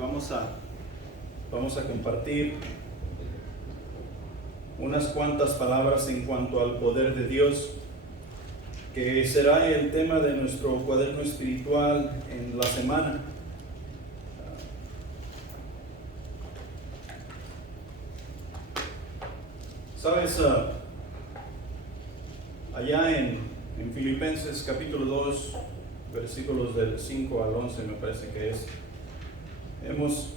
vamos a compartir unas cuantas palabras en cuanto al poder de Dios, que será el tema de nuestro cuaderno espiritual en la semana. Sabes, allá en Filipenses capítulo 2, versículos del 5 al 11 me parece que es, hemos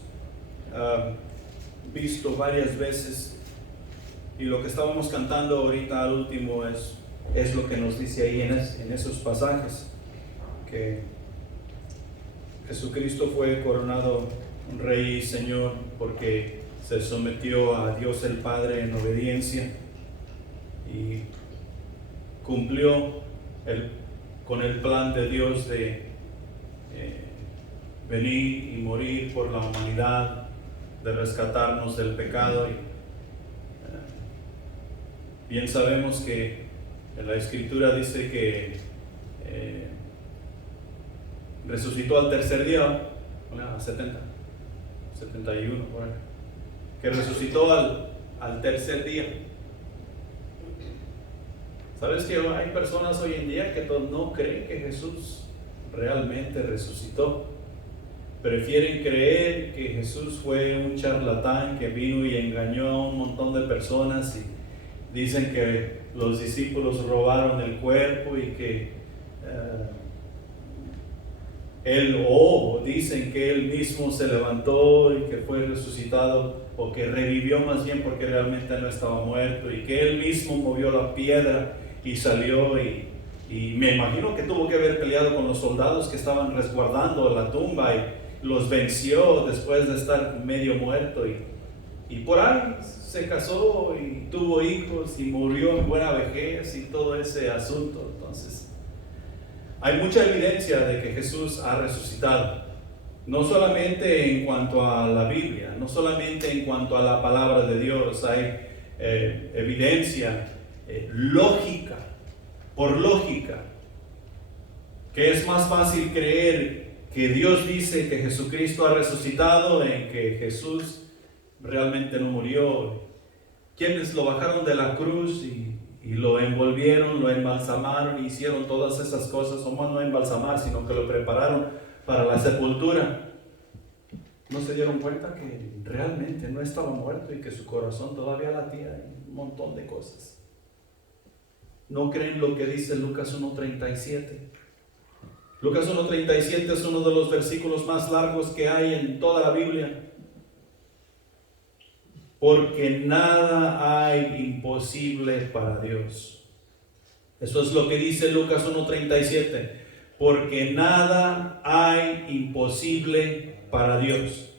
visto varias veces, y lo que estábamos cantando ahorita al último es lo que nos dice ahí en esos pasajes, que Jesucristo fue coronado Rey y Señor porque se sometió a Dios el Padre en obediencia y cumplió con el plan de Dios de venir y morir por la humanidad, de rescatarnos del pecado. Y bien sabemos que la Escritura dice que resucitó al tercer día, 71 por ahí, que resucitó al tercer día. ¿Sabes que hay personas hoy en día que no creen que Jesús realmente resucitó? Prefieren creer que Jesús fue un charlatán que vino y engañó a un montón de personas, y dicen que los discípulos robaron el cuerpo y que dicen que él mismo se levantó y que fue resucitado, o que revivió más bien porque realmente no estaba muerto, y que él mismo movió la piedra y salió, y me imagino que tuvo que haber peleado con los soldados que estaban resguardando la tumba y los venció después de estar medio muerto, y por ahí se casó y tuvo hijos y murió en buena vejez y todo ese asunto. Entonces, hay mucha evidencia de que Jesús ha resucitado, no solamente en cuanto a la Biblia, no solamente en cuanto a la palabra de Dios. Hay evidencia lógica, por lógica, que es más fácil creer que Dios dice que Jesucristo ha resucitado en que Jesús realmente no murió. Quienes lo bajaron de la cruz y lo envolvieron, lo embalsamaron, hicieron todas esas cosas, o más no embalsamar, sino que lo prepararon para la sepultura, no se dieron cuenta que realmente no estaba muerto y que su corazón todavía latía, y un montón de cosas. ¿No creen lo que dice Lucas 1:37? Lucas 1:37 es uno de los versículos más largos que hay en toda la Biblia. Porque nada hay imposible para Dios. Eso es lo que dice Lucas 1:37. Porque nada hay imposible para Dios.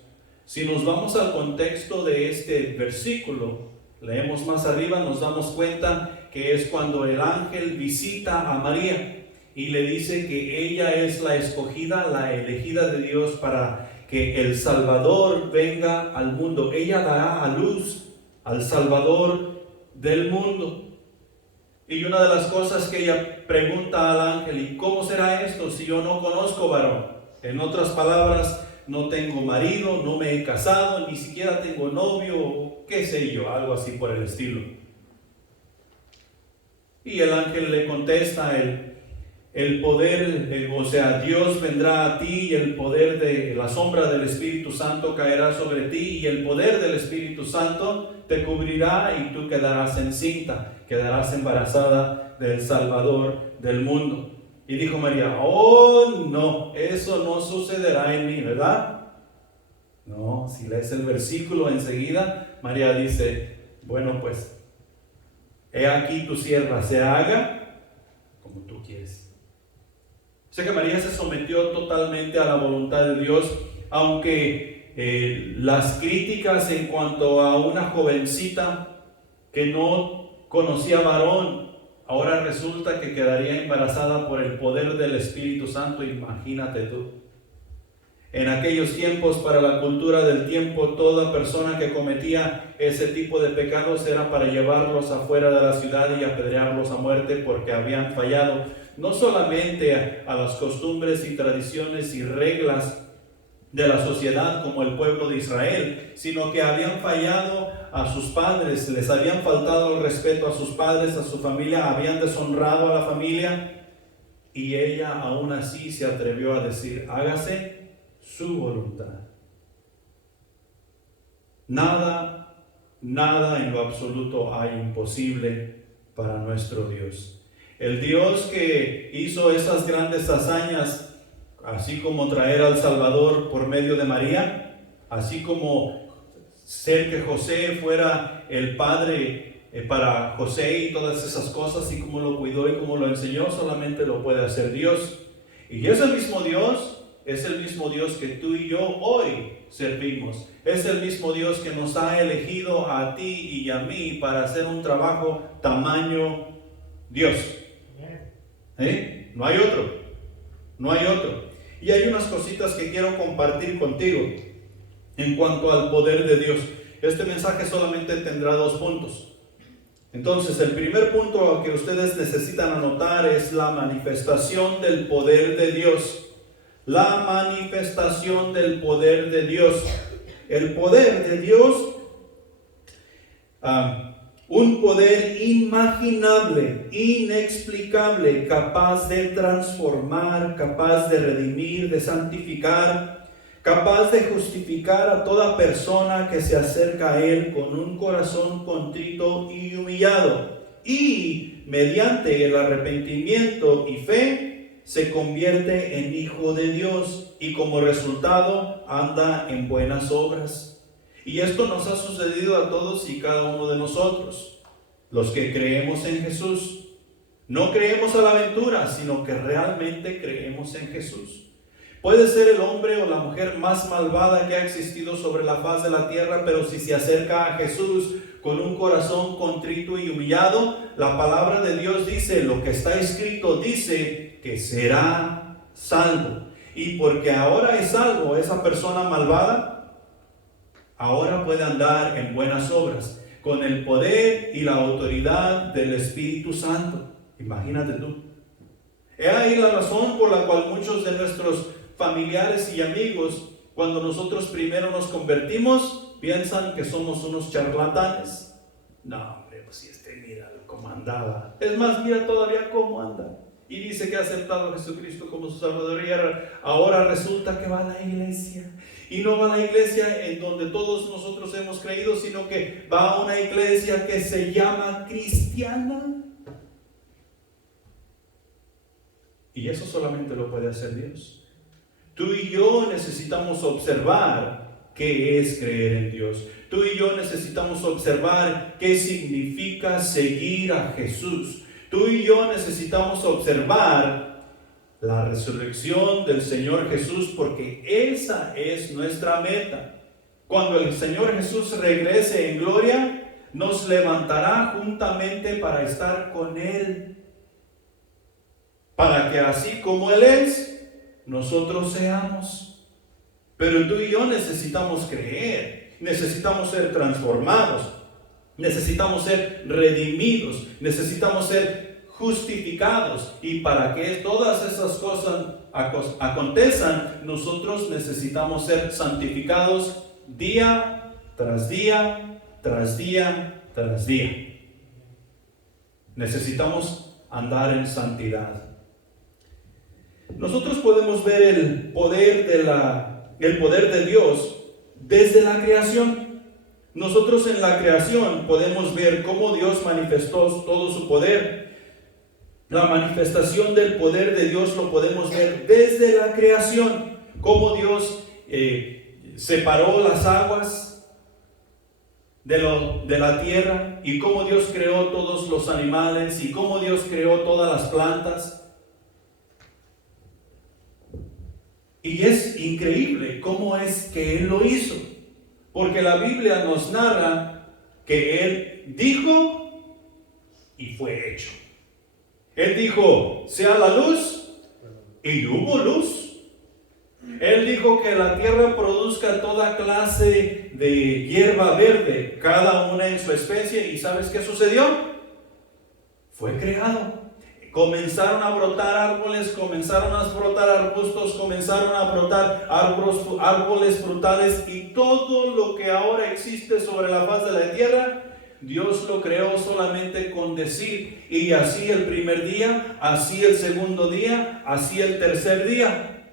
Si nos vamos al contexto de este versículo, leemos más arriba, nos damos cuenta que es cuando el ángel visita a María y le dice que ella es la escogida, la elegida de Dios para que el Salvador venga al mundo. Ella dará a luz al Salvador del mundo. Y una de las cosas que ella pregunta al ángel: ¿y cómo será esto si yo no conozco varón? En otras palabras, no tengo marido, no me he casado, ni siquiera tengo novio, qué sé yo, algo así por el estilo. Y el ángel le contesta: el poder, Dios vendrá a ti, y el poder de la sombra del Espíritu Santo caerá sobre ti, y el poder del Espíritu Santo te cubrirá, y tú quedarás encinta, quedarás embarazada del Salvador del mundo. Y dijo María: oh no, eso no sucederá en mí, ¿verdad? No, si lees el versículo enseguida, María dice: bueno, pues, he aquí tu sierva, se haga como tú quieres. O sea que María se sometió totalmente a la voluntad de Dios, aunque las críticas en cuanto a una jovencita que no conocía varón, ahora resulta que quedaría embarazada por el poder del Espíritu Santo. Imagínate tú. En aquellos tiempos, para la cultura del tiempo, toda persona que cometía ese tipo de pecados era para llevarlos afuera de la ciudad y apedrearlos a muerte, porque habían fallado no solamente a las costumbres y tradiciones y reglas de la sociedad como el pueblo de Israel, sino que habían fallado a sus padres, les habían faltado el respeto a sus padres, a su familia, habían deshonrado a la familia, y ella aún así se atrevió a decir: hágase su voluntad. Nada en lo absoluto hay imposible para nuestro Dios. El Dios que hizo esas grandes hazañas, así como traer al Salvador por medio de María, así como ser que José fuera el padre para José y todas esas cosas, y como lo cuidó y como lo enseñó, solamente lo puede hacer Dios. Y ese mismo Dios es el mismo Dios que tú y yo hoy servimos. Es el mismo Dios que nos ha elegido a ti y a mí para hacer un trabajo tamaño Dios. No hay otro. No hay otro. Y hay unas cositas que quiero compartir contigo en cuanto al poder de Dios. Este mensaje solamente tendrá 2 puntos. Entonces, el primer punto que ustedes necesitan anotar es la manifestación del poder de Dios. La manifestación del poder de Dios. El poder de Dios, un poder inimaginable, inexplicable, capaz de transformar, capaz de redimir, de santificar, capaz de justificar a toda persona que se acerca a Él con un corazón contrito y humillado, y mediante el arrepentimiento y fe se convierte en hijo de Dios, y como resultado anda en buenas obras. Y esto nos ha sucedido a todos y cada uno de nosotros, los que creemos en Jesús. No creemos a la aventura, sino que realmente creemos en Jesús. Puede ser el hombre o la mujer más malvada que ha existido sobre la faz de la tierra, pero si se acerca a Jesús con un corazón contrito y humillado, la palabra de Dios dice, lo que está escrito dice que será salvo. Y porque ahora es salvo esa persona malvada, ahora puede andar en buenas obras, con el poder y la autoridad del Espíritu Santo. Imagínate tú. He ahí la razón por la cual muchos de nuestros familiares y amigos, cuando nosotros primero nos convertimos, piensan que somos unos charlatanes. No, hombre, pues si mira cómo andaba. Es más, mira todavía cómo anda. Y dice que ha aceptado a Jesucristo como su Salvador, y ahora resulta que va a la iglesia. Y no va a la iglesia en donde todos nosotros hemos creído, sino que va a una iglesia que se llama cristiana. Y eso solamente lo puede hacer Dios. Tú y yo necesitamos observar qué es creer en Dios. Tú y yo necesitamos observar qué significa seguir a Jesús. Tú y yo necesitamos observar la resurrección del Señor Jesús, porque esa es nuestra meta. Cuando el Señor Jesús regrese en gloria, nos levantará juntamente para estar con Él, para que así como Él es, nosotros seamos. Pero tú y yo necesitamos creer, necesitamos ser transformados, necesitamos ser redimidos, necesitamos ser justificados, y para que todas esas cosas acontezcan, nosotros necesitamos ser santificados día tras día, tras día, tras día. Necesitamos andar en santidad. Nosotros podemos ver el poder de Dios desde la creación. Nosotros en la creación podemos ver cómo Dios manifestó todo su poder. La manifestación del poder de Dios lo podemos ver desde la creación, cómo Dios separó las aguas de la tierra, y cómo Dios creó todos los animales, y cómo Dios creó todas las plantas. Y es increíble cómo es que Él lo hizo, porque la Biblia nos narra que Él dijo y fue hecho. Él dijo, sea la luz, y hubo luz. Él dijo que la tierra produzca toda clase de hierba verde, cada una en su especie, y ¿sabes qué sucedió? Fue creado. comenzaron a brotar árboles, comenzaron a brotar arbustos, comenzaron a brotar árboles frutales, y todo lo que ahora existe sobre la faz de la tierra, Dios lo creó solamente con decir. Y así el primer día, así el segundo día, así el tercer día.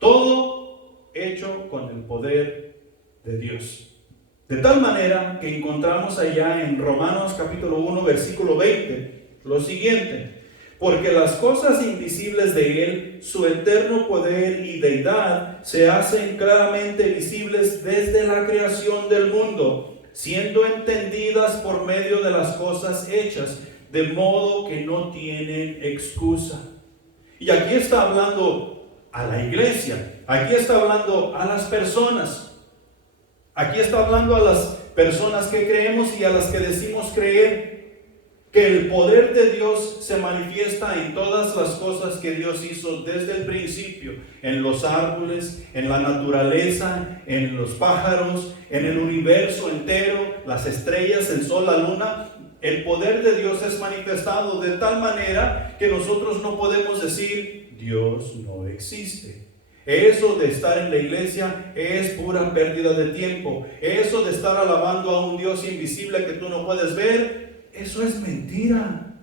Todo hecho con el poder de Dios. De tal manera que encontramos allá en Romanos capítulo 1, versículo 20, lo siguiente: porque las cosas invisibles de Él, su eterno poder y deidad, se hacen claramente visibles desde la creación del mundo, siendo entendidas por medio de las cosas hechas, de modo que no tienen excusa. Y aquí está hablando a la iglesia, aquí está hablando a las personas. Aquí está hablando a las personas que creemos y a las que decimos creer, que el poder de Dios se manifiesta en todas las cosas que Dios hizo desde el principio, en los árboles, en la naturaleza, en los pájaros, en el universo entero, las estrellas, el sol, la luna. El poder de Dios es manifestado de tal manera que nosotros no podemos decir Dios no existe. Eso de estar en la iglesia es pura pérdida de tiempo. Eso de estar alabando a un Dios invisible que tú no puedes ver, eso es mentira.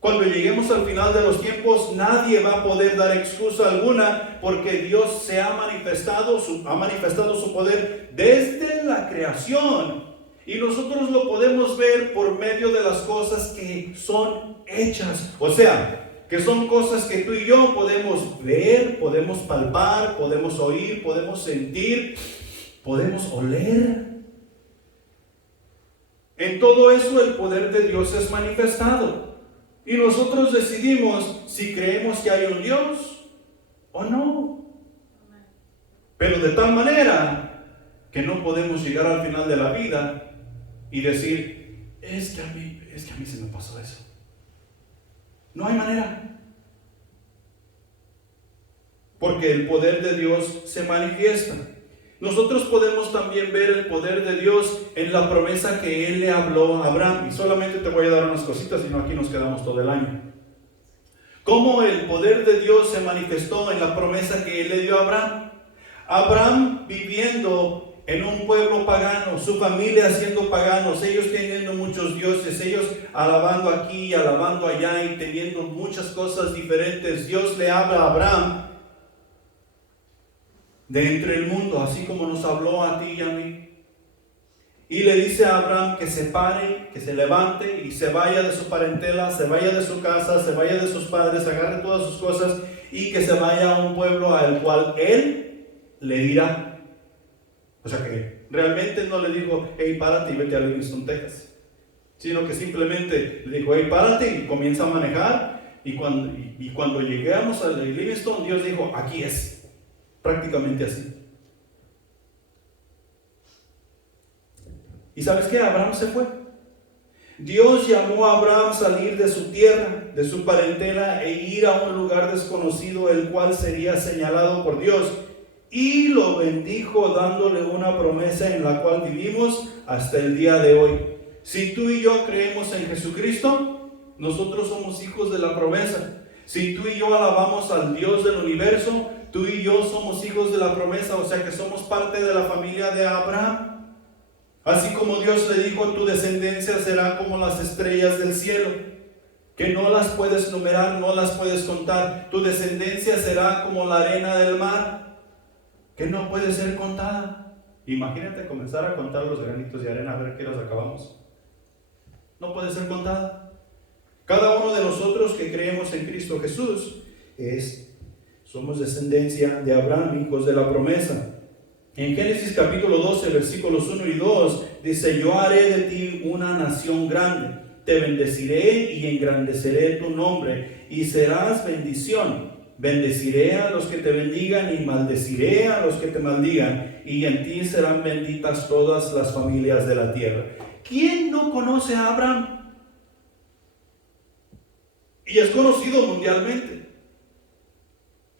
Cuando lleguemos al final de los tiempos, nadie va a poder dar excusa alguna, porque Dios se ha manifestado su poder desde la creación. Y nosotros lo podemos ver por medio de las cosas que son hechas. O sea, que son cosas que tú y yo podemos ver, podemos palpar, podemos oír, podemos sentir, podemos oler. En todo eso el poder de Dios es manifestado. Y nosotros decidimos si creemos que hay un Dios o no. Pero de tal manera que no podemos llegar al final de la vida y decir, es que a mí se me pasó eso. No hay manera. Porque el poder de Dios se manifiesta. Nosotros podemos también ver el poder de Dios en la promesa que Él le habló a Abraham. Y solamente te voy a dar unas cositas, si no aquí nos quedamos todo el año. Cómo el poder de Dios se manifestó en la promesa que Él le dio a Abraham. Abraham viviendo en un pueblo pagano, su familia siendo paganos, ellos teniendo muchos dioses, ellos alabando aquí, alabando allá y teniendo muchas cosas diferentes. Dios le habla a Abraham de entre el mundo, así como nos habló a ti y a mí. Y le dice a Abraham que se pare, que se levante y se vaya de su parentela, se vaya de su casa, se vaya de sus padres, agarre todas sus cosas y que se vaya a un pueblo al cual él le dirá. O sea que realmente no le dijo, hey, párate y vete a Livingston, Texas, sino que simplemente le dijo, hey, párate y comienza a manejar. Y cuando llegamos a Livingston, Dios dijo, aquí es, prácticamente así. ¿Y sabes qué? Abraham se fue. Dios llamó a Abraham a salir de su tierra, de su parentela, e ir a un lugar desconocido, el cual sería señalado por Dios. Y lo bendijo dándole una promesa en la cual vivimos hasta el día de hoy. Si tú y yo creemos en Jesucristo, nosotros somos hijos de la promesa. Si tú y yo alabamos al Dios del universo, tú y yo somos hijos de la promesa, o sea que somos parte de la familia de Abraham. Así como Dios le dijo, tu descendencia será como las estrellas del cielo, que no las puedes numerar, no las puedes contar. Tu descendencia será como la arena del mar, que no puede ser contada. Imagínate comenzar a contar los granitos de arena, a ver qué los acabamos. No puede ser contada. Cada uno de nosotros que creemos en Cristo Jesús somos descendencia de Abraham, hijos de la promesa. En Génesis capítulo 12, versículos 1 y 2, dice, yo haré de ti una nación grande, te bendeciré y engrandeceré tu nombre, y serás bendición. Bendeciré a los que te bendigan y maldeciré a los que te maldigan, y en ti serán benditas todas las familias de la tierra. ¿Quién no conoce a Abraham? Y es conocido mundialmente.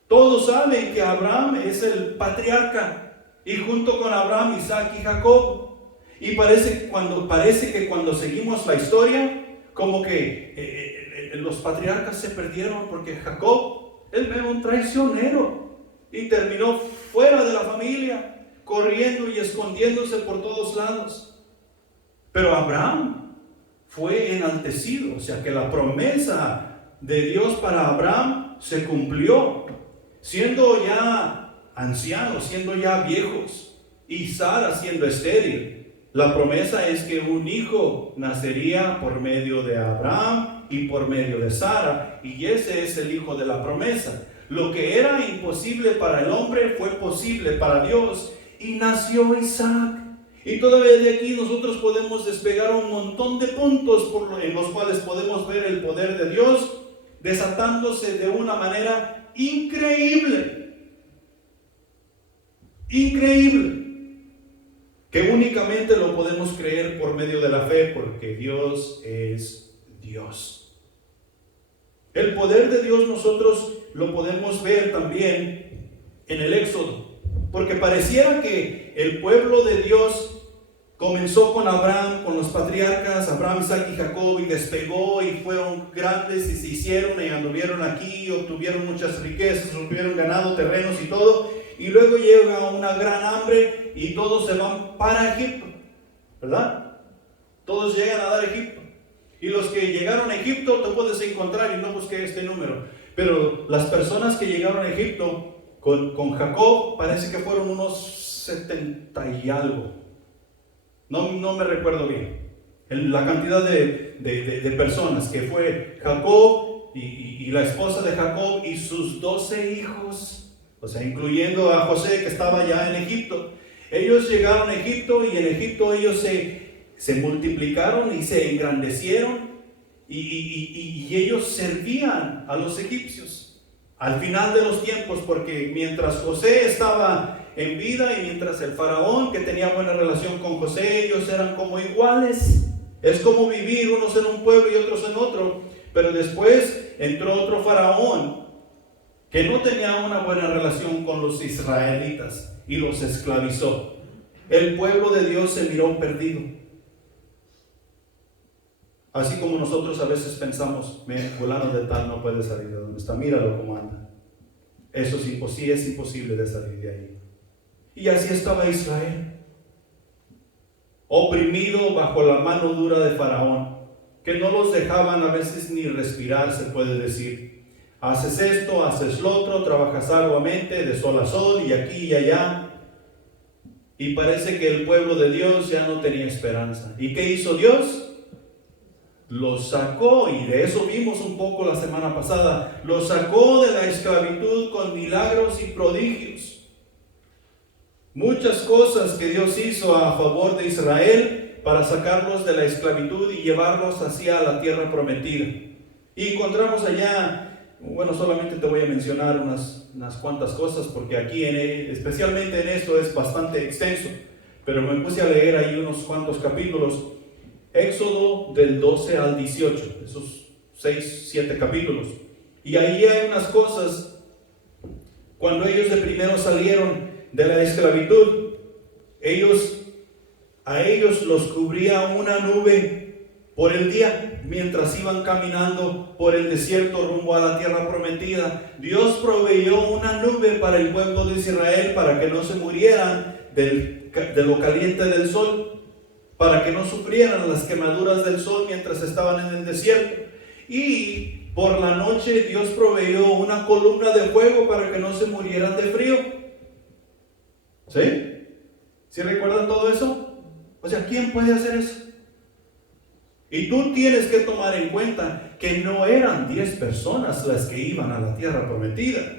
Todos saben que Abraham es el patriarca, y junto con Abraham, Isaac y Jacob. Y parece que cuando seguimos la historia, como que los patriarcas se perdieron porque Jacob, él era un traicionero y terminó fuera de la familia, corriendo y escondiéndose por todos lados. Pero Abraham fue enaltecido, o sea que la promesa de Dios para Abraham se cumplió, siendo ya ancianos, siendo ya viejos, y Sara siendo estéril. La promesa es que un hijo nacería por medio de Abraham y por medio de Sara, y ese es el hijo de la promesa. Lo que era imposible para el hombre fue posible para Dios, y nació Isaac. Y todavía de aquí nosotros podemos despegar un montón de puntos en los cuales podemos ver el poder de Dios desatándose de una manera increíble. Increíble. Que únicamente lo podemos creer por medio de la fe, porque Dios es Dios. El poder de Dios nosotros lo podemos ver también en el Éxodo, porque pareciera que el pueblo de Dios comenzó con Abraham, con los patriarcas, Abraham, Isaac y Jacob, y despegó y fueron grandes y se hicieron y anduvieron aquí, obtuvieron muchas riquezas, obtuvieron ganado, terrenos y todo. Y luego llega una gran hambre y todos se van para Egipto, ¿verdad? Todos llegan a dar Egipto. Y los que llegaron a Egipto, te puedes encontrar, y no busqué este número, pero las personas que llegaron a Egipto con Jacob, parece que fueron unos 70 y algo. No me recuerdo bien. La cantidad de personas que fue Jacob y la esposa de Jacob y sus 12 hijos. O sea, incluyendo a José que estaba ya en Egipto. Ellos llegaron a Egipto y en Egipto ellos se multiplicaron y se engrandecieron y ellos servían a los egipcios al final de los tiempos, porque mientras José estaba en vida y mientras el faraón, que tenía buena relación con José, ellos eran como iguales. Es como vivir unos en un pueblo y otros en otro. Pero después entró otro faraón que no tenía una buena relación con los israelitas y los esclavizó. El pueblo de Dios se miró perdido. Así como nosotros a veces pensamos, fulano de tal no puede salir de donde está, míralo cómo anda. Eso sí es imposible de salir de ahí. Y así estaba Israel, oprimido bajo la mano dura de Faraón, que no los dejaban a veces ni respirar, se puede decir. Haces esto, haces lo otro, trabajas arduamente de sol a sol y aquí y allá. Y parece que el pueblo de Dios ya no tenía esperanza. ¿Y qué hizo Dios? Los sacó, y de eso vimos un poco la semana pasada, los sacó de la esclavitud con milagros y prodigios. Muchas cosas que Dios hizo a favor de Israel para sacarlos de la esclavitud y llevarlos hacia la tierra prometida. Y encontramos allá, bueno, solamente te voy a mencionar unas cuantas cosas, porque aquí, especialmente en esto, es bastante extenso, pero me puse a leer ahí unos cuantos capítulos. Éxodo del 12 al 18, esos 6-7 capítulos. Y ahí hay unas cosas, cuando ellos de primero salieron de la esclavitud, a ellos los cubría una nube por el día, mientras iban caminando por el desierto rumbo a la tierra prometida. Dios proveyó una nube para el pueblo de Israel, para que no se murieran de lo caliente del sol, para que no sufrieran las quemaduras del sol mientras estaban en el desierto. Y por la noche Dios proveyó una columna de fuego para que no se murieran de frío. ¿Sí? ¿Sí recuerdan todo eso? O sea, ¿quién puede hacer eso? Y tú tienes que tomar en cuenta que no eran 10 personas las que iban a la tierra prometida.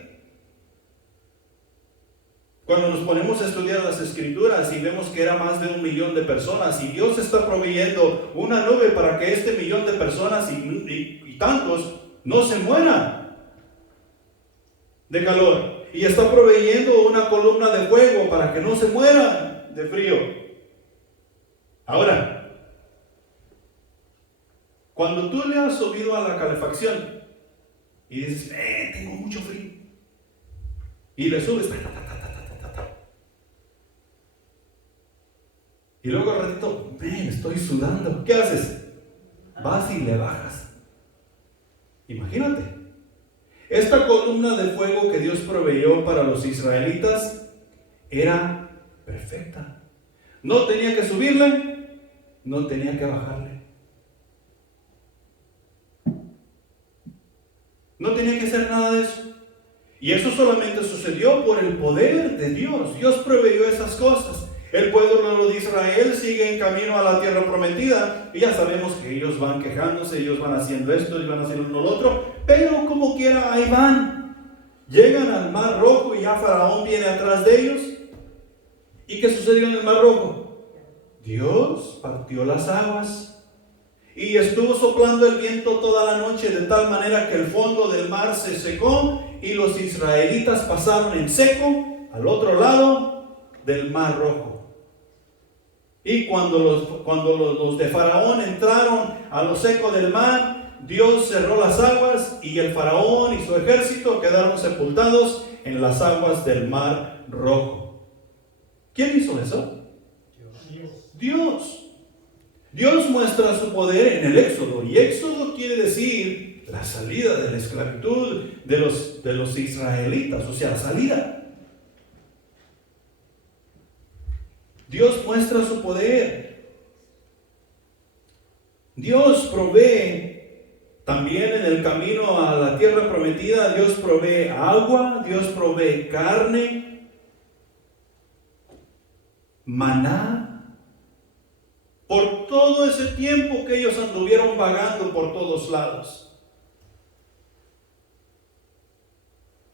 Cuando nos ponemos a estudiar las escrituras y vemos que era más de 1 millón de personas, y Dios está proveyendo una nube para que este 1 millón de personas y tantos no se mueran de calor, y está proveyendo una columna de fuego para que no se mueran de frío. Ahora, cuando tú le has subido a la calefacción y dices, tengo mucho frío, y le subes, y luego al ratito, estoy sudando, ¿qué haces? Vas y le bajas. Imagínate, esta columna de fuego que Dios proveyó para los israelitas era perfecta. No tenía que subirle, no tenía que bajarle. No tenía que hacer nada de eso. Y eso solamente sucedió por el poder de Dios. Dios proveyó esas cosas. El pueblo de Israel sigue en camino a la tierra prometida. Y ya sabemos que ellos van quejándose, ellos van haciendo esto, ellos van haciendo lo otro. Pero como quiera, ahí van. Llegan al Mar Rojo y ya Faraón viene atrás de ellos. ¿Y qué sucedió en el Mar Rojo? Dios partió las aguas. Y estuvo soplando el viento toda la noche de tal manera que el fondo del mar se secó y los israelitas pasaron en seco al otro lado del Mar Rojo. Y cuando los de Faraón entraron a lo seco del mar, Dios cerró las aguas y el Faraón y su ejército quedaron sepultados en las aguas del Mar Rojo. ¿Quién hizo eso? Dios. Dios muestra su poder en el Éxodo, y Éxodo quiere decir la salida de la esclavitud de los israelitas, o sea, la salida. Dios muestra su poder. Dios provee también en el camino a la tierra prometida. Dios provee agua, Dios provee carne, maná. Por todo ese tiempo que ellos anduvieron vagando por todos lados.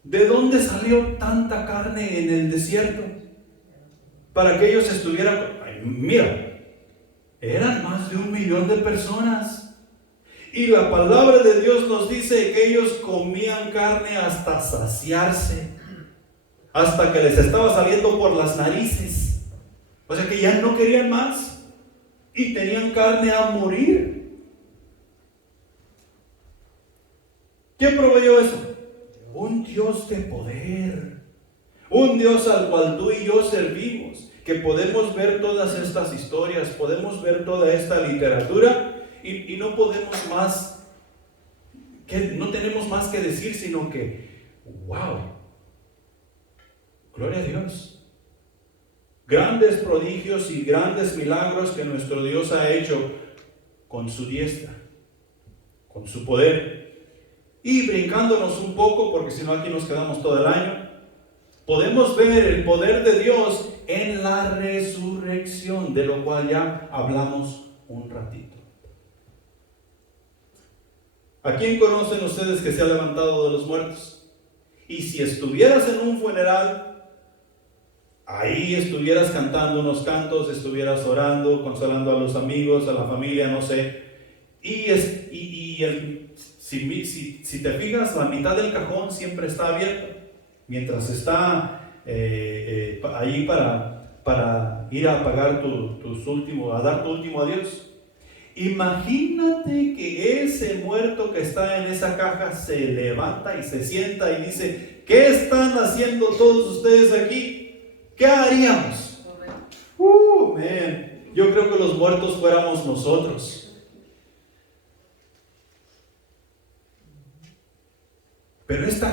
¿De dónde salió tanta carne en el desierto? Para que ellos estuvieran... Mira, eran más de 1 millón de personas. Y la palabra de Dios nos dice que ellos comían carne hasta saciarse. Hasta que les estaba saliendo por las narices. O sea que ya no querían más. Y tenían carne a morir. ¿Quién proveyó eso? Un Dios de poder. Un Dios al cual tú y yo servimos. Que podemos ver todas estas historias, podemos ver toda esta literatura y no podemos más, no tenemos más que decir, sino que, wow, gloria a Dios. Grandes prodigios y grandes milagros que nuestro Dios ha hecho con su diestra, con su poder. Y brincándonos un poco, porque si no aquí nos quedamos todo el año, podemos ver el poder de Dios en la resurrección, de lo cual ya hablamos un ratito. ¿A quién conocen ustedes que se ha levantado de los muertos? Y si estuvieras en un funeral, ahí estuvieras cantando unos cantos, estuvieras orando, consolando a los amigos, a la familia, no sé. Si te fijas, la mitad del cajón siempre está abierto, mientras está ahí para ir a pagar a dar tu último adiós. Imagínate que ese muerto que está en esa caja se levanta y se sienta y dice: ¿qué están haciendo todos ustedes aquí? ¿Qué haríamos? Yo creo que los muertos fuéramos nosotros. Pero esta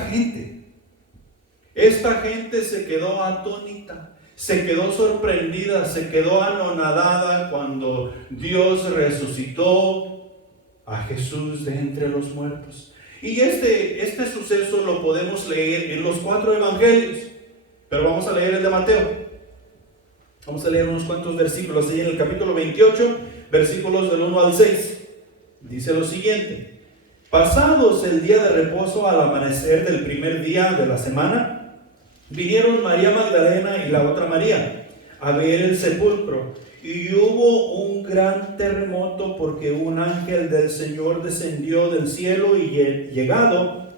gente se quedó atónita, se quedó sorprendida, se quedó anonadada cuando Dios resucitó a Jesús de entre los muertos. Y este suceso lo podemos leer en los 4 evangelios. Pero vamos a leer el de Mateo. Vamos a leer unos cuantos versículos. Ahí en el capítulo 28, versículos del 1 al 6. Dice lo siguiente: pasados el día de reposo, al amanecer del primer día de la semana, vinieron María Magdalena y la otra María a ver el sepulcro. Y hubo un gran terremoto, porque un ángel del Señor descendió del cielo y llegado,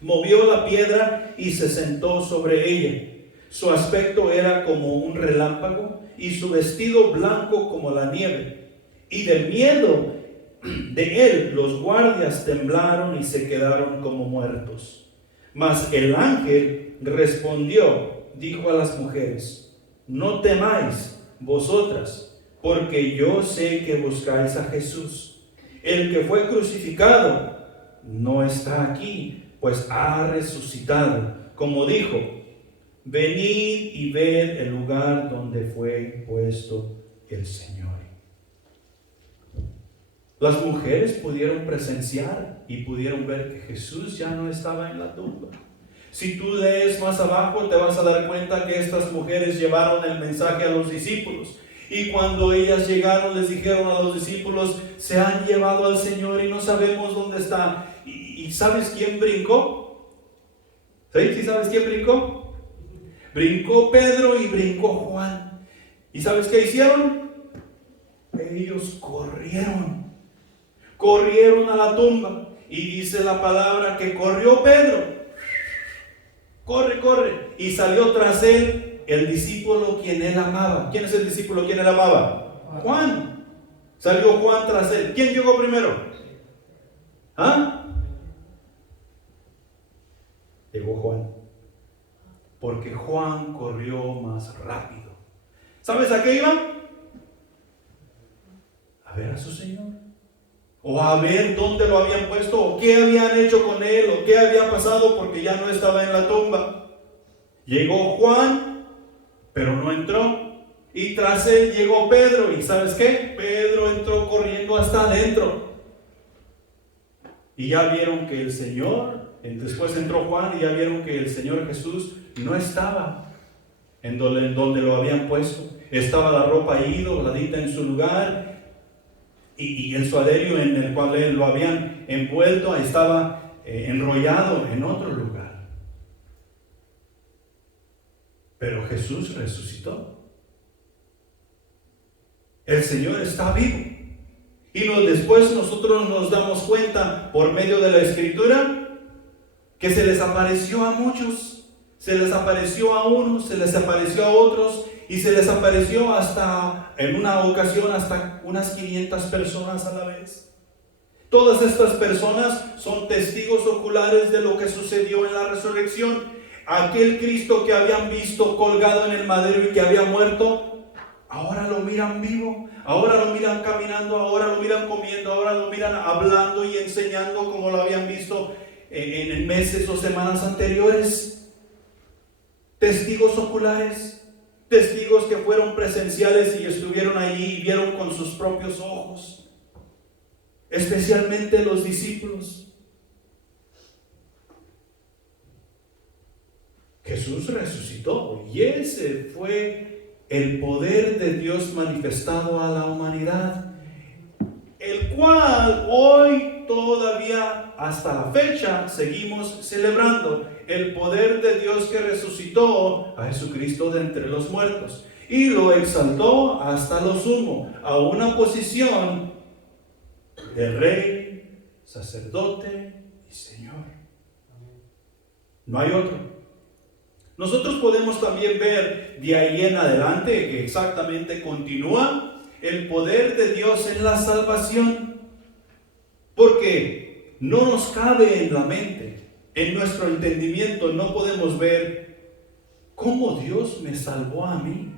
movió la piedra y se sentó sobre ella. Su aspecto era como un relámpago y su vestido blanco como la nieve. Y del miedo de él los guardias temblaron y se quedaron como muertos. Mas el ángel respondió, dijo a las mujeres: no temáis vosotras, porque yo sé que buscáis a Jesús, el que fue crucificado. no está aquí, pues ha resucitado. Como dijo, venid y ved el lugar donde fue puesto el Señor. Las mujeres pudieron presenciar y pudieron ver que Jesús ya no estaba en la tumba. Si tú lees más abajo, te vas a dar cuenta que estas mujeres llevaron el mensaje a los discípulos. Y cuando ellas llegaron, les dijeron a los discípulos, se han llevado al Señor y no sabemos dónde está. ¿Y sabes quién brincó? ¿Sí? ¿Sí sabes quién brincó? Brincó Pedro y brincó Juan. ¿Y sabes qué hicieron? Ellos corrieron a la tumba. Y dice la palabra que corrió Pedro. Corre. Y salió tras él el discípulo quien él amaba. ¿Quién es el discípulo quien él amaba? Juan. Salió Juan tras él. ¿Quién llegó primero? ¿Ah? Llegó Juan. Porque Juan corrió más rápido. ¿Sabes a qué iba? A ver a su Señor. O a ver dónde lo habían puesto, o qué habían hecho con él, o qué había pasado porque ya no estaba en la tumba. Llegó Juan, pero no entró. Y tras él llegó Pedro. ¿Y sabes qué? Pedro entró corriendo hasta adentro. Y ya vieron que el Señor, después entró Juan y ya vieron que el Señor Jesús no estaba en donde lo habían puesto. Estaba la ropa ahí dobladita en su lugar. Y el sudario en el cual lo habían envuelto estaba enrollado en otro lugar. Pero Jesús resucitó. El Señor está vivo. Y después nosotros nos damos cuenta por medio de la Escritura que se les apareció a muchos. Se les apareció a unos, se les apareció a otros. Y se les apareció hasta, en una ocasión, hasta unas 500 personas a la vez. Todas estas personas son testigos oculares de lo que sucedió en la resurrección. Aquel Cristo que habían visto colgado en el madero y que había muerto, ahora lo miran vivo, ahora lo miran caminando, ahora lo miran comiendo, ahora lo miran hablando y enseñando como lo habían visto en meses o semanas anteriores. Testigos oculares. Testigos que fueron presenciales y estuvieron allí y vieron con sus propios ojos, especialmente los discípulos. Jesús resucitó y ese fue el poder de Dios manifestado a la humanidad, el cual hoy todavía hasta la fecha seguimos celebrando. El poder de Dios que resucitó a Jesucristo de entre los muertos y lo exaltó hasta lo sumo, a una posición de rey, sacerdote y Señor. No hay otro. Nosotros podemos también ver de ahí en adelante que exactamente continúa el poder de Dios en la salvación, porque no nos cabe en la mente. En nuestro entendimiento no podemos ver cómo Dios me salvó a mí,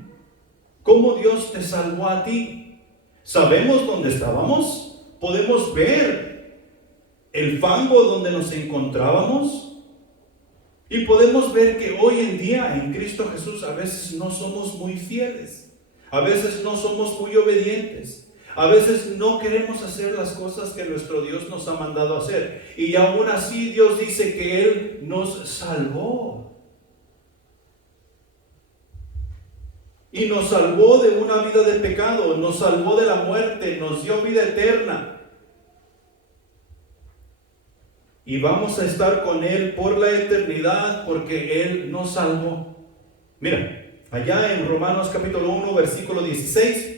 cómo Dios te salvó a ti. Sabemos dónde estábamos, podemos ver el fango donde nos encontrábamos y podemos ver que hoy en día en Cristo Jesús a veces no somos muy fieles, a veces no somos muy obedientes. A veces no queremos hacer las cosas que nuestro Dios nos ha mandado hacer. Y aún así Dios dice que Él nos salvó. Y nos salvó de una vida de pecado, nos salvó de la muerte, nos dio vida eterna. Y vamos a estar con Él por la eternidad porque Él nos salvó. Mira, allá en Romanos capítulo 1, versículo 16.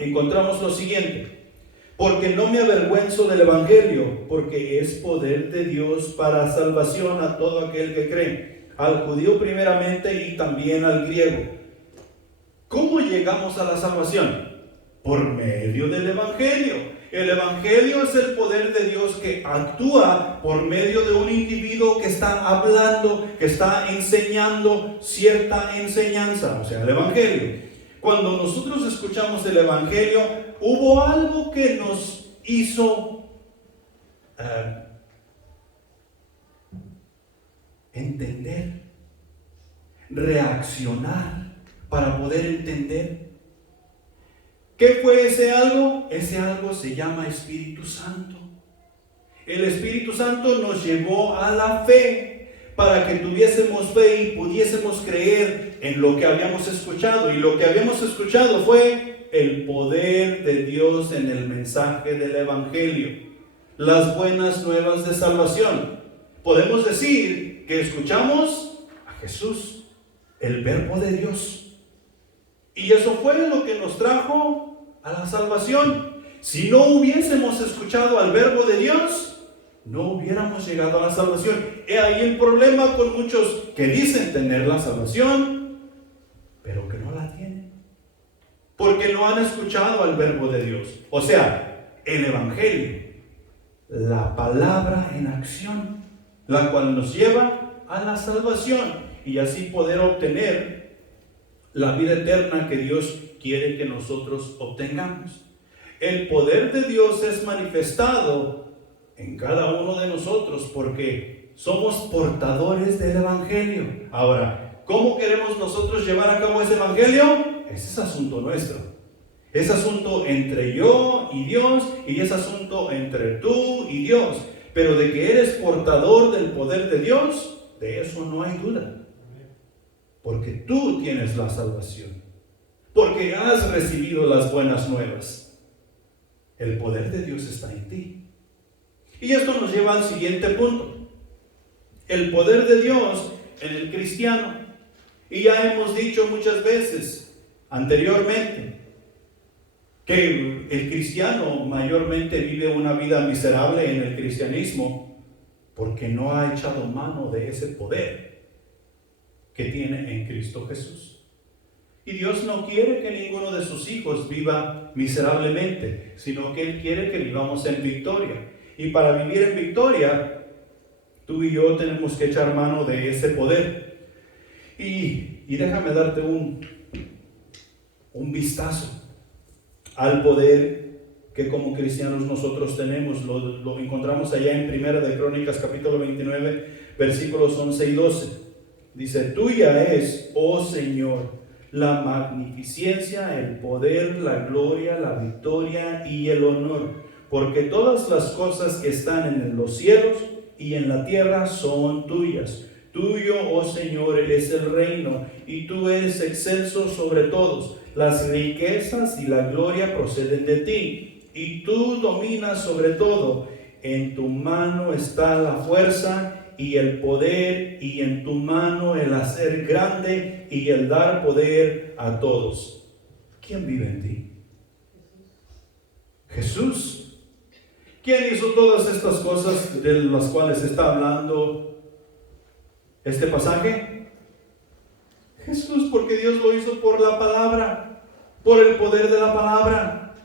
Encontramos lo siguiente: porque no me avergüenzo del Evangelio, porque es poder de Dios para salvación a todo aquel que cree, al judío primeramente y también al griego. ¿Cómo llegamos a la salvación? Por medio del Evangelio. El Evangelio es el poder de Dios que actúa por medio de un individuo que está hablando, que está enseñando cierta enseñanza, o sea, el Evangelio. Cuando nosotros escuchamos el Evangelio, hubo algo que nos hizo entender, reaccionar para poder entender. ¿Qué fue ese algo? Ese algo se llama Espíritu Santo. El Espíritu Santo nos llevó a la fe para que tuviésemos fe y pudiésemos creer en lo que habíamos escuchado. Y lo que habíamos escuchado fue el poder de Dios en el mensaje del Evangelio, las buenas nuevas de salvación. Podemos decir que escuchamos a Jesús, el Verbo de Dios. Y eso fue lo que nos trajo a la salvación. Si no hubiésemos escuchado al Verbo de Dios, no hubiéramos llegado a la salvación. He ahí el problema con muchos que dicen tener la salvación, pero que no la tienen, porque no han escuchado al Verbo de Dios. O sea, el Evangelio, la palabra en acción, la cual nos lleva a la salvación y así poder obtener la vida eterna que Dios quiere que nosotros obtengamos. El poder de Dios es manifestado en cada uno de nosotros porque somos portadores del Evangelio. Ahora, ¿cómo queremos nosotros llevar a cabo ese Evangelio? Ese es asunto nuestro. Es asunto entre yo y Dios, y es asunto entre tú y Dios. Pero de que eres portador del poder de Dios, de eso no hay duda. Porque tú tienes la salvación. Porque has recibido las buenas nuevas. El poder de Dios está en ti. Y esto nos lleva al siguiente punto. El poder de Dios en el cristiano. Y ya hemos dicho muchas veces anteriormente que el cristiano mayormente vive una vida miserable en el cristianismo porque no ha echado mano de ese poder que tiene en Cristo Jesús. Y Dios no quiere que ninguno de sus hijos viva miserablemente, sino que Él quiere que vivamos en victoria. Y para vivir en victoria, tú y yo tenemos que echar mano de ese poder. Y déjame darte un vistazo al poder que como cristianos nosotros tenemos. Lo encontramos allá en Primera de Crónicas, capítulo 29, versículos 11 y 12. Dice: tuya es, oh Señor, la magnificencia, el poder, la gloria, la victoria y el honor, porque todas las cosas que están en los cielos y en la tierra son tuyas. Tuyo, oh Señor, es el reino, y tú eres excelso sobre todos. Las riquezas y la gloria proceden de ti, y tú dominas sobre todo. En tu mano está la fuerza y el poder, y en tu mano el hacer grande y el dar poder a todos. ¿Quién vive en ti? Jesús. ¿Quién hizo todas estas cosas de las cuales está hablando este pasaje? Jesús, porque Dios lo hizo por la palabra, por el poder de la palabra.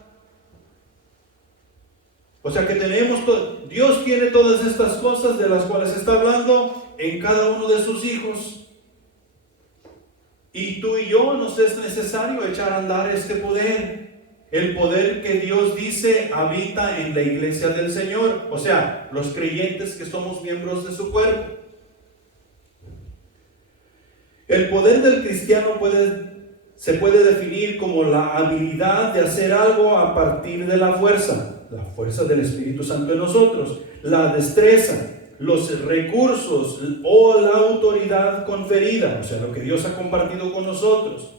O sea que Dios tiene todas estas cosas de las cuales está hablando en cada uno de sus hijos. Y tú y yo nos es necesario echar a andar este poder. El poder que Dios dice habita en la iglesia del Señor. O sea, los creyentes que somos miembros de su cuerpo. El poder del cristiano se puede definir como la habilidad de hacer algo a partir de la fuerza del Espíritu Santo en nosotros, la destreza, los recursos o la autoridad conferida, o sea, lo que Dios ha compartido con nosotros.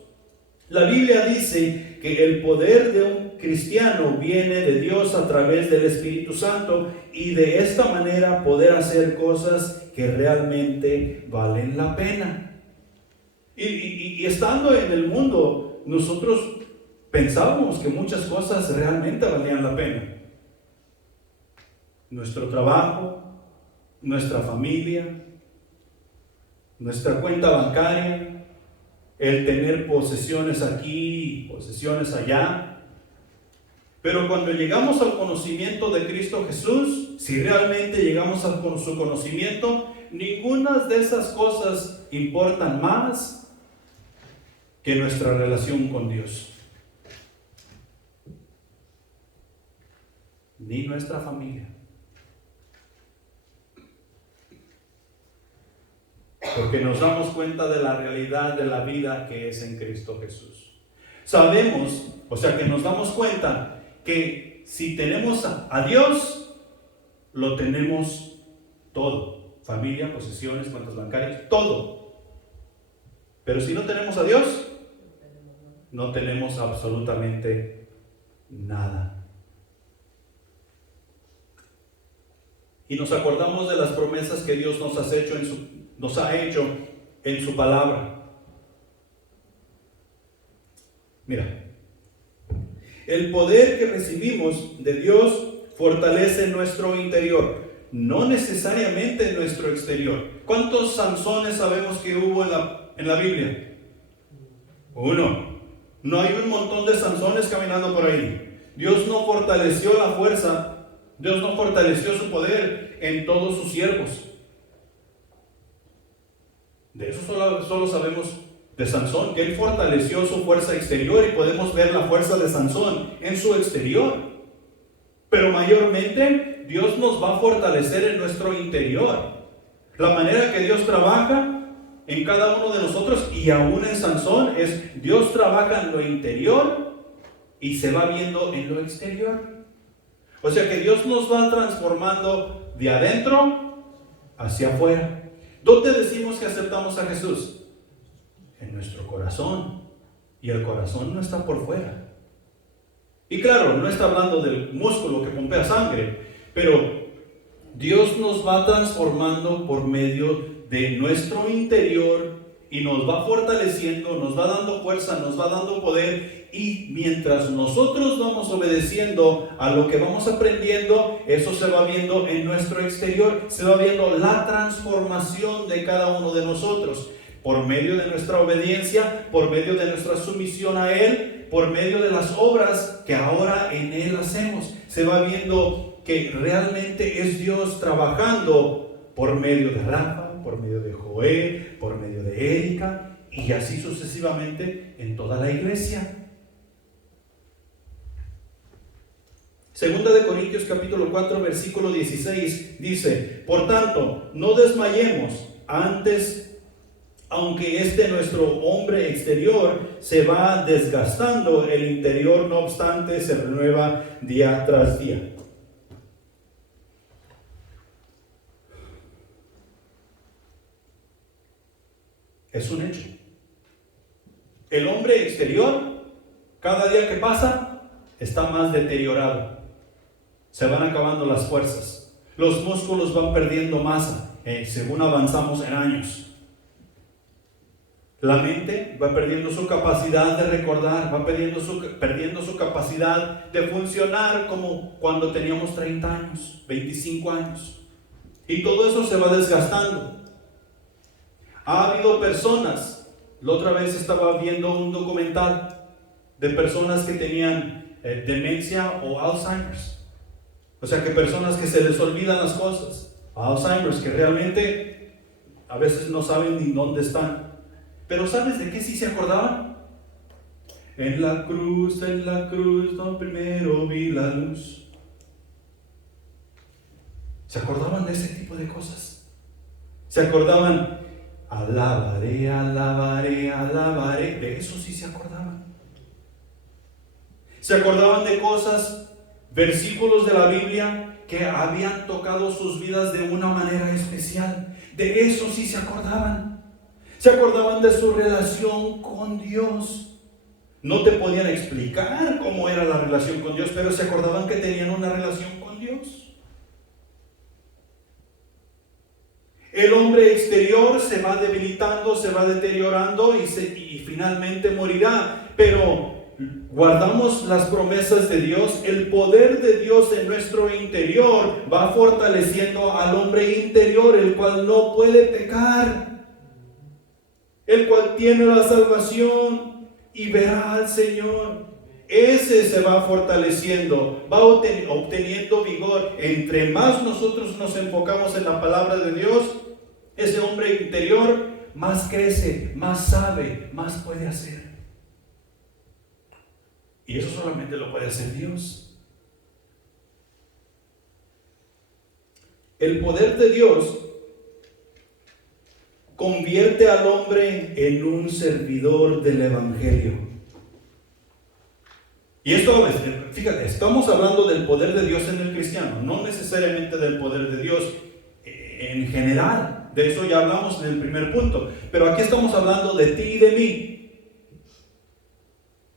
La Biblia dice que el poder de un cristiano viene de Dios a través del Espíritu Santo, y de esta manera poder hacer cosas que realmente valen la pena. Y estando en el mundo, nosotros pensábamos que muchas cosas realmente valían la pena. Nuestro trabajo, nuestra familia, nuestra cuenta bancaria, el tener posesiones aquí y posesiones allá. Pero cuando llegamos al conocimiento de Cristo Jesús, si realmente llegamos a su conocimiento, ninguna de esas cosas importan más que nuestra relación con Dios. Ni nuestra familia, porque nos damos cuenta de la realidad de la vida que es en Cristo Jesús. Sabemos, o sea que nos damos cuenta que si tenemos a Dios, lo tenemos todo. Familia, posesiones, cuentas bancarias, todo. Pero si no tenemos a Dios, no tenemos absolutamente nada. Y nos acordamos de las promesas que Dios nos ha hecho en su palabra. Mira, el poder que recibimos de Dios fortalece nuestro interior, no necesariamente nuestro exterior. ¿Cuántos Sansones sabemos que hubo en la Biblia? Uno. No hay un montón de Sansones caminando por ahí. Dios no fortaleció la fuerza, Dios no fortaleció su poder en todos sus siervos. De eso solo sabemos de Sansón, que él fortaleció su fuerza exterior, y podemos ver la fuerza de Sansón en su exterior. Pero mayormente Dios nos va a fortalecer en nuestro interior. La manera que Dios trabaja en cada uno de nosotros, y aún en Sansón, es Dios trabaja en lo interior y se va viendo en lo exterior. O sea que Dios nos va transformando de adentro hacia afuera. ¿Dónde decimos que aceptamos a Jesús? En nuestro corazón. Y el corazón no está por fuera. Y claro, no está hablando del músculo que pompea sangre, pero Dios nos va transformando por medio de nuestro interior y nos va fortaleciendo, nos va dando fuerza, nos va dando poder, y mientras nosotros vamos obedeciendo a lo que vamos aprendiendo, eso se va viendo en nuestro exterior, se va viendo la transformación de cada uno de nosotros, por medio de nuestra obediencia, por medio de nuestra sumisión a Él, por medio de las obras que ahora en Él hacemos. Se va viendo que realmente es Dios trabajando por medio de Rafa, por medio de Joel, por medio de Erika, y así sucesivamente en toda la iglesia. Segunda de Corintios capítulo 4 versículo 16 dice: por tanto, no desmayemos, antes, aunque nuestro hombre exterior se va desgastando, el interior no obstante se renueva día tras día. Es un hecho. El hombre exterior, cada día que pasa, está más deteriorado. Se van acabando las fuerzas. Los músculos van perdiendo masa, según avanzamos en años. La mente va perdiendo su capacidad de recordar, va perdiendo su capacidad de funcionar como cuando teníamos 30 años, 25 años. Y todo eso se va desgastando. Ha habido personas, la otra vez estaba viendo un documental de personas que tenían demencia o Alzheimer's. O sea que personas que se les olvidan las cosas. Alzheimer's, que realmente a veces no saben ni dónde están. Pero ¿sabes de qué sí se acordaban? En la cruz, no primero vi la luz. ¿Se acordaban de ese tipo de cosas? ¿Se acordaban? Alabaré, alabaré, alabaré. De eso sí se acordaban. Se acordaban de cosas, versículos de la Biblia que habían tocado sus vidas de una manera especial. De eso sí se acordaban. Se acordaban de su relación con Dios. No te podían explicar cómo era la relación con Dios, pero se acordaban que tenían una relación con Dios. El hombre exterior se va debilitando, se va deteriorando y finalmente morirá. Pero guardamos las promesas de Dios. El poder de Dios en nuestro interior va fortaleciendo al hombre interior, el cual no puede pecar, el cual tiene la salvación y verá al Señor. Ese se va fortaleciendo, va obteniendo vigor. Entre más nosotros nos enfocamos en la palabra de Dios, ese hombre interior más crece, más sabe, más puede hacer. Y eso solamente lo puede hacer Dios. El poder de Dios convierte al hombre en un servidor del Evangelio. Y esto, fíjate, estamos hablando del poder de Dios en el cristiano, no necesariamente del poder de Dios en general. De eso ya hablamos en el primer punto. Pero aquí estamos hablando de ti y de mí.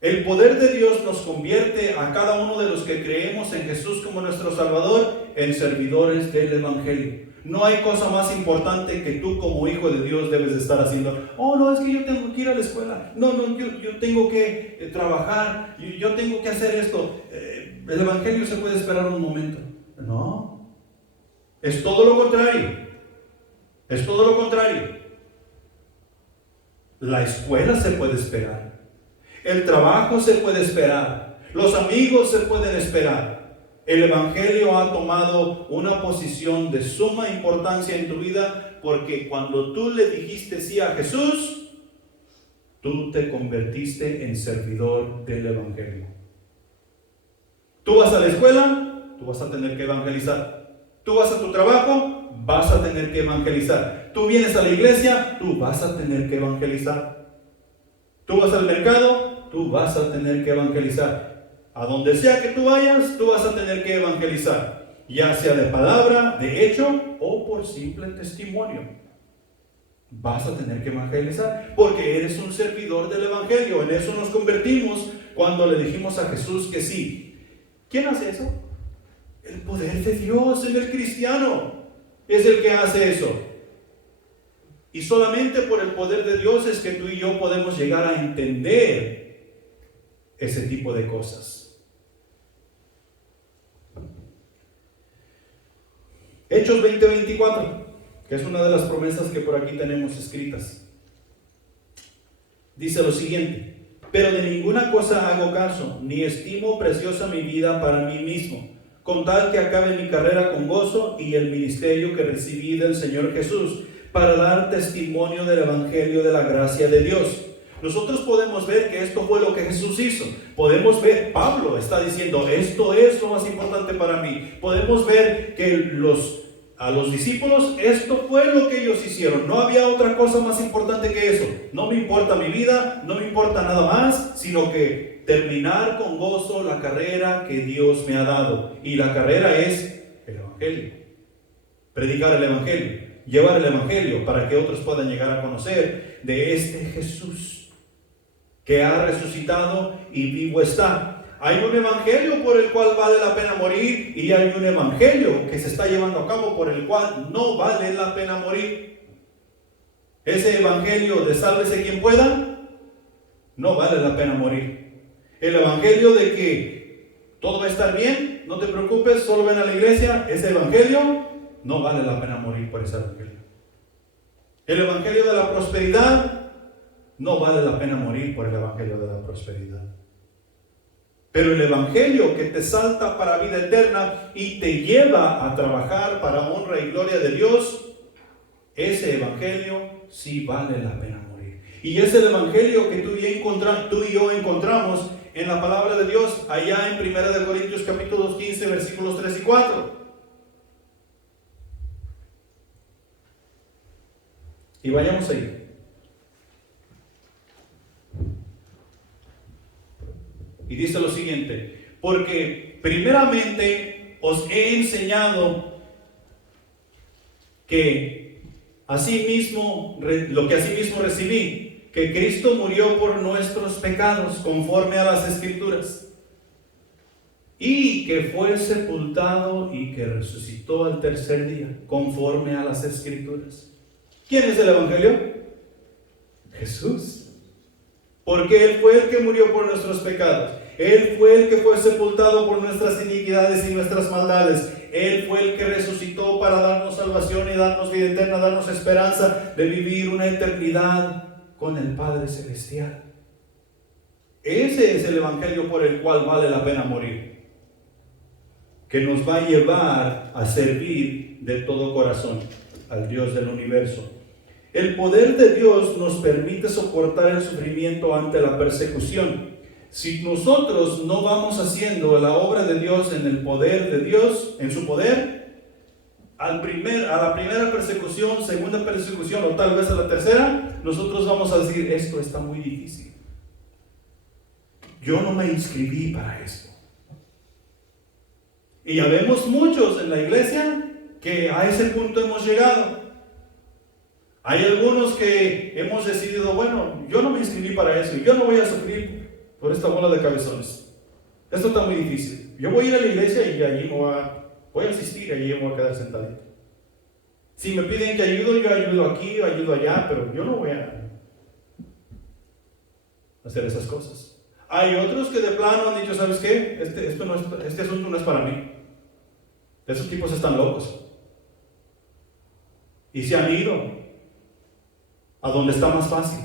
El poder de Dios nos convierte a cada uno de los que creemos en Jesús como nuestro Salvador en servidores del Evangelio. No hay cosa más importante que tú como hijo de Dios debes de estar haciendo. Oh, no, es que yo tengo que ir a la escuela. No, yo tengo que trabajar. Yo tengo que hacer esto. El Evangelio se puede esperar un momento. No. Es todo lo contrario. Es todo lo contrario. La escuela se puede esperar. El trabajo se puede esperar. Los amigos se pueden esperar. El Evangelio ha tomado una posición de suma importancia en tu vida, porque cuando tú le dijiste sí a Jesús, tú te convertiste en servidor del Evangelio. Tú vas a la escuela, tú vas a tener que evangelizar. Tú vas a tu trabajo, vas a tener que evangelizar. Tú vienes a la iglesia, tú vas a tener que evangelizar. Tú vas al mercado, tú vas a tener que evangelizar. A donde sea que tú vayas, tú vas a tener que evangelizar, ya sea de palabra, de hecho o por simple testimonio. Vas a tener que evangelizar porque eres un servidor del Evangelio. En eso nos convertimos cuando le dijimos a Jesús que sí. ¿Quién hace eso? El poder de Dios en el cristiano es el que hace eso. Y solamente por el poder de Dios es que tú y yo podemos llegar a entender ese tipo de cosas. Hechos 20:24, que es una de las promesas que por aquí tenemos escritas. Dice lo siguiente: pero de ninguna cosa hago caso, ni estimo preciosa mi vida para mí mismo, con tal que acabe mi carrera con gozo y el ministerio que recibí del Señor Jesús, para dar testimonio del Evangelio de la gracia de Dios. Nosotros podemos ver que esto fue lo que Jesús hizo. Podemos ver, Pablo está diciendo, esto es lo más importante para mí. Podemos ver que a los discípulos, esto fue lo que ellos hicieron. No había otra cosa más importante que eso. No me importa mi vida, no me importa nada más, sino que terminar con gozo la carrera que Dios me ha dado. Y la carrera es el Evangelio. Predicar el Evangelio. Llevar el Evangelio para que otros puedan llegar a conocer de este Jesús que ha resucitado y vivo está. Hay un evangelio por el cual vale la pena morir, y hay un evangelio que se está llevando a cabo por el cual no vale la pena morir. Ese evangelio de sálvese quien pueda, no vale la pena morir. El evangelio de que todo va a estar bien, no te preocupes, solo ven a la iglesia, ese evangelio no vale la pena morir por ese evangelio. El evangelio de la prosperidad, no vale la pena morir por el evangelio de la prosperidad. Pero el evangelio que te salta para vida eterna y te lleva a trabajar para honra y gloria de Dios, ese evangelio sí vale la pena morir. Y es el evangelio que tú y yo encontramos en la palabra de Dios allá en 1 Corintios capítulo 15 versículos 3 y 4. Y vayamos ahí. Y dice lo siguiente: porque primeramente os he enseñado que asimismo, lo que asimismo recibí, que Cristo murió por nuestros pecados conforme a las Escrituras, y que fue sepultado y que resucitó al tercer día conforme a las Escrituras. ¿Quién es el Evangelio? Jesús. Porque Él fue el que murió por nuestros pecados. Él fue el que fue sepultado por nuestras iniquidades y nuestras maldades. Él fue el que resucitó para darnos salvación y darnos vida eterna, darnos esperanza de vivir una eternidad con el Padre Celestial. Ese es el Evangelio por el cual vale la pena morir, que nos va a llevar a servir de todo corazón al Dios del universo. El poder de Dios nos permite soportar el sufrimiento ante la persecución. Si nosotros no vamos haciendo la obra de Dios en el poder de Dios, en su poder, a la primera persecución, segunda persecución o tal vez a la tercera, nosotros vamos a decir, esto está muy difícil. Yo no me inscribí para esto. Y ya vemos muchos en la iglesia que a ese punto hemos llegado. Hay algunos que hemos decidido, bueno, yo no me inscribí para eso y yo no voy a sufrir por esta bola de cabezones. Esto está muy difícil. Yo voy a ir a la iglesia y allí voy a asistir y allí me voy a quedar sentadito. Si me piden que ayudo, yo ayudo aquí, yo ayudo allá, pero yo no voy a hacer esas cosas. Hay otros que de plano han dicho, ¿sabes qué? Este asunto no es para mí. Esos tipos están locos. Y se han ido a donde está más fácil.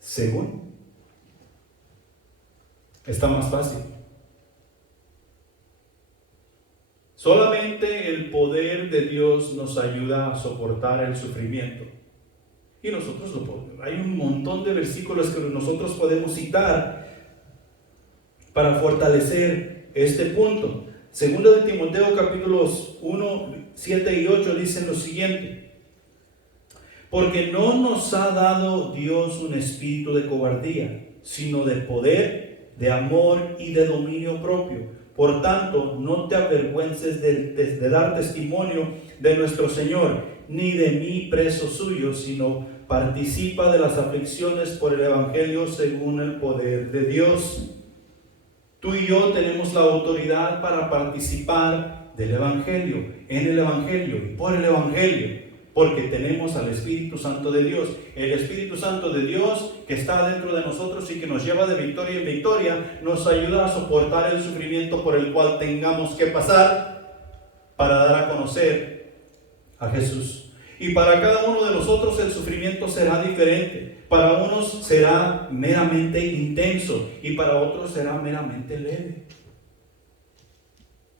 Según está más fácil. Solamente el poder de Dios nos ayuda a soportar el sufrimiento. Y nosotros lo podemos. Hay un montón de versículos que nosotros podemos citar para fortalecer este punto. Segundo de Timoteo capítulos 1, 7 y 8 dicen lo siguiente: porque no nos ha dado Dios un espíritu de cobardía, sino de poder, de amor y de dominio propio. Por tanto, no te avergüences de dar testimonio de nuestro Señor, ni de mí preso suyo, sino participa de las aflicciones por el Evangelio según el poder de Dios. Tú y yo tenemos la autoridad para participar del Evangelio, en el Evangelio y por el Evangelio, porque tenemos al Espíritu Santo de Dios. El Espíritu Santo de Dios que está dentro de nosotros y que nos lleva de victoria en victoria, nos ayuda a soportar el sufrimiento por el cual tengamos que pasar para dar a conocer a Jesús. Y para cada uno de nosotros el sufrimiento será diferente. Para unos será meramente intenso y para otros será meramente leve.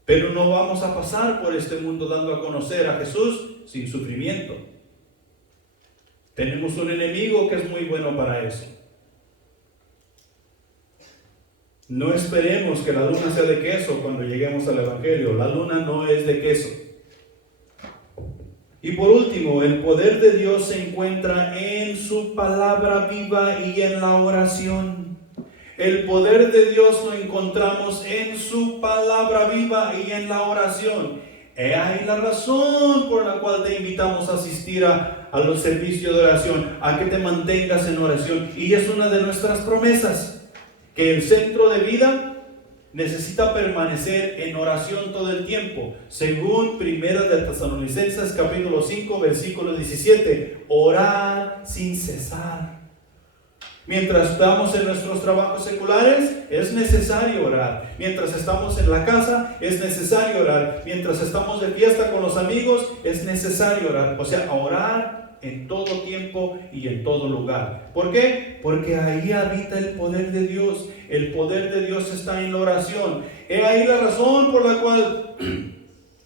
Pero no vamos a pasar por este mundo dando a conocer a Jesús sin sufrimiento. Tenemos un enemigo que es muy bueno para eso. No esperemos que la luna sea de queso cuando lleguemos al Evangelio. La luna no es de queso. Y por último, el poder de Dios se encuentra en su palabra viva y en la oración. El poder de Dios lo encontramos en su palabra viva y en la oración. He ahí la razón por la cual te invitamos a asistir a los servicios de oración, a que te mantengas en oración. Y es una de nuestras promesas, que el centro de vida necesita permanecer en oración todo el tiempo, según Primera de Tesalonicenses capítulo 5 versículo 17, orar sin cesar. Mientras estamos en nuestros trabajos seculares, es necesario orar. Mientras estamos en la casa, es necesario orar. Mientras estamos de fiesta con los amigos, es necesario orar. O sea, orar en todo tiempo y en todo lugar. ¿Por qué? Porque ahí habita el poder de Dios. El poder de Dios está en la oración. He ahí la razón por la cual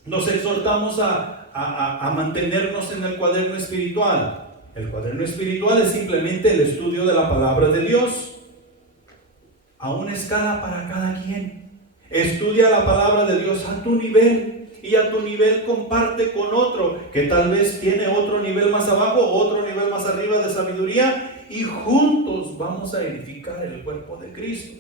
nos exhortamos a mantenernos en el cuaderno espiritual. El cuaderno espiritual es simplemente el estudio de la palabra de Dios, a una escala para cada quien. Estudia la palabra de Dios a tu nivel, y a tu nivel comparte con otro que tal vez tiene otro nivel más abajo, otro nivel más arriba de sabiduría, y juntos vamos a edificar el cuerpo de Cristo.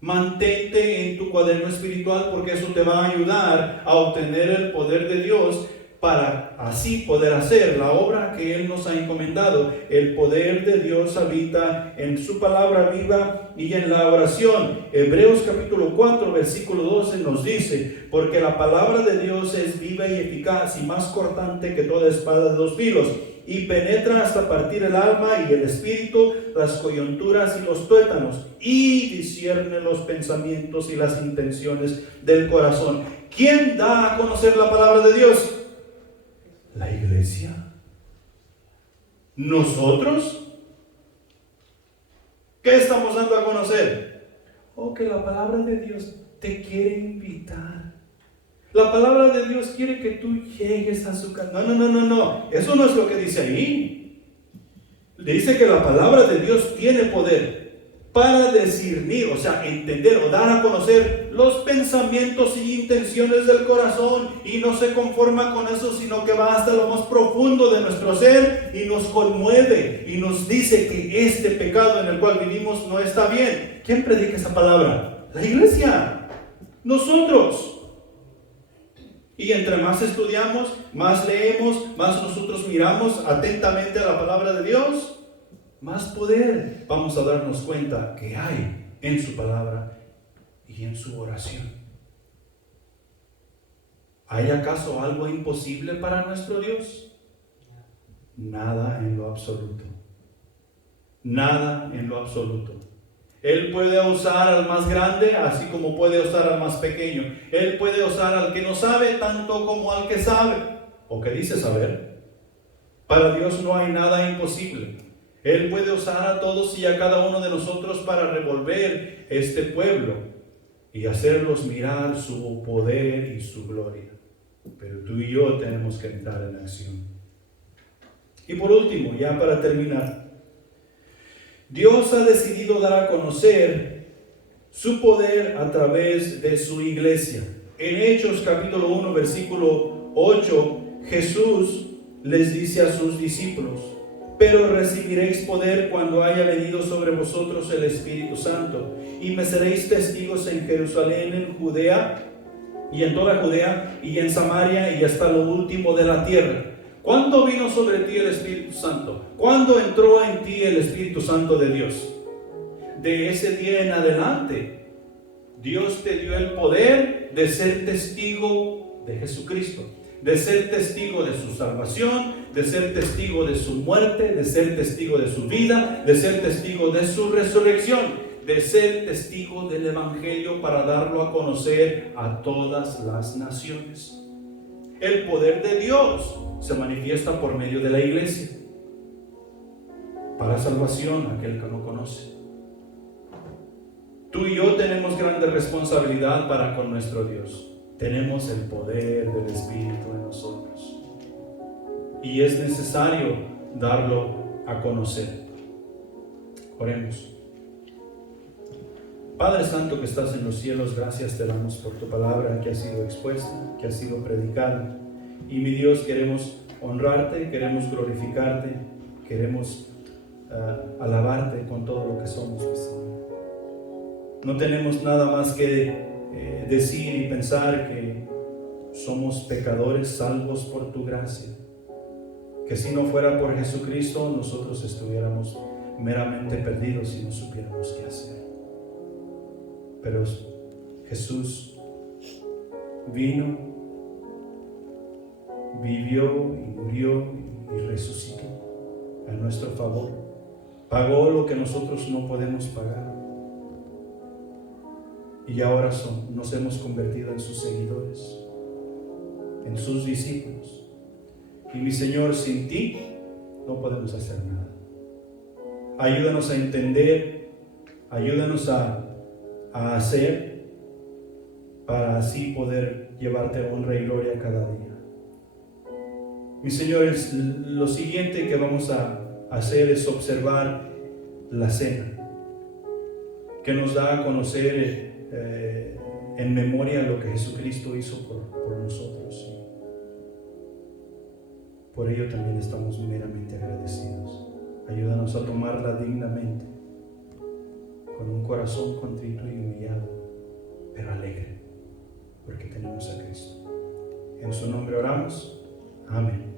Mantente en tu cuaderno espiritual, porque eso te va a ayudar a obtener el poder de Dios para así poder hacer la obra que Él nos ha encomendado. El poder de Dios habita en su palabra viva y en la oración. Hebreos capítulo 4 versículo 12 nos dice: porque la palabra de Dios es viva y eficaz y más cortante que toda espada de dos filos, y penetra hasta partir el alma y el espíritu, las coyunturas y los tuétanos, y discierne los pensamientos y las intenciones del corazón. ¿Quién da a conocer la palabra de Dios? La iglesia. ¿Nosotros? ¿Qué estamos dando a conocer? Que la palabra de Dios te quiere invitar. La palabra de Dios quiere que tú llegues a su casa. No. Eso no es lo que dice ahí. Dice que la palabra de Dios tiene poder. para discernir, o sea, entender o dar a conocer los pensamientos y intenciones del corazón, y no se conforma con eso, sino que va hasta lo más profundo de nuestro ser y nos conmueve y nos dice que este pecado en el cual vivimos no está bien. ¿Quién predica esa palabra? La iglesia, nosotros. Y entre más estudiamos, más leemos, más nosotros miramos atentamente a la palabra de Dios, más poder vamos a darnos cuenta que hay en su palabra y en su oración. ¿Hay acaso algo imposible para nuestro Dios? Nada en lo absoluto. Nada en lo absoluto. Él puede usar al más grande, así como puede usar al más pequeño. Él puede usar al que no sabe, tanto como al que sabe, o que dice saber. Para Dios no hay nada imposible. Él puede usar a todos y a cada uno de nosotros para revolver este pueblo y hacerlos mirar su poder y su gloria. Pero tú y yo tenemos que entrar en acción. Y por último, ya para terminar, Dios ha decidido dar a conocer su poder a través de su iglesia. En Hechos capítulo 1, versículo 8, Jesús les dice a sus discípulos: pero recibiréis poder cuando haya venido sobre vosotros el Espíritu Santo, y me seréis testigos en Jerusalén, en Judea, y en toda Judea, y en Samaria, y hasta lo último de la tierra. ¿Cuándo vino sobre ti el Espíritu Santo? ¿Cuándo entró en ti el Espíritu Santo de Dios? De ese día en adelante, Dios te dio el poder de ser testigo de Jesucristo, de ser testigo de su salvación, de ser testigo de su muerte, de ser testigo de su vida, de ser testigo de su resurrección, de ser testigo del Evangelio para darlo a conocer a todas las naciones. El poder de Dios se manifiesta por medio de la iglesia, para salvación a aquel que no conoce. Tú y yo tenemos grande responsabilidad para con nuestro Dios. Tenemos el poder del Espíritu en nosotros y es necesario darlo a conocer. Oremos. Padre Santo que estás en los cielos, gracias te damos por tu palabra que ha sido expuesta, que ha sido predicada. Y mi Dios, queremos honrarte, queremos glorificarte, queremos alabarte con todo lo que somos, Señor. No tenemos nada más que decir y pensar que somos pecadores salvos por tu gracia, que si no fuera por Jesucristo nosotros estuviéramos meramente perdidos y no supiéramos qué hacer. Pero Jesús vino, vivió y murió y resucitó a nuestro favor, pagó lo que nosotros no podemos pagar. Y ahora nos hemos convertido en sus seguidores, en sus discípulos. Y mi Señor, sin ti no podemos hacer nada. Ayúdanos a entender, ayúdanos a hacer, para así poder llevarte honra y gloria cada día. Mi Señor, lo siguiente que vamos a hacer es observar la cena, que nos da a conocer en memoria lo que Jesucristo hizo por nosotros. Por ello también estamos meramente agradecidos. Ayúdanos a tomarla dignamente, con un corazón contrito y humillado, pero alegre, porque tenemos a Cristo. En su nombre oramos. Amén.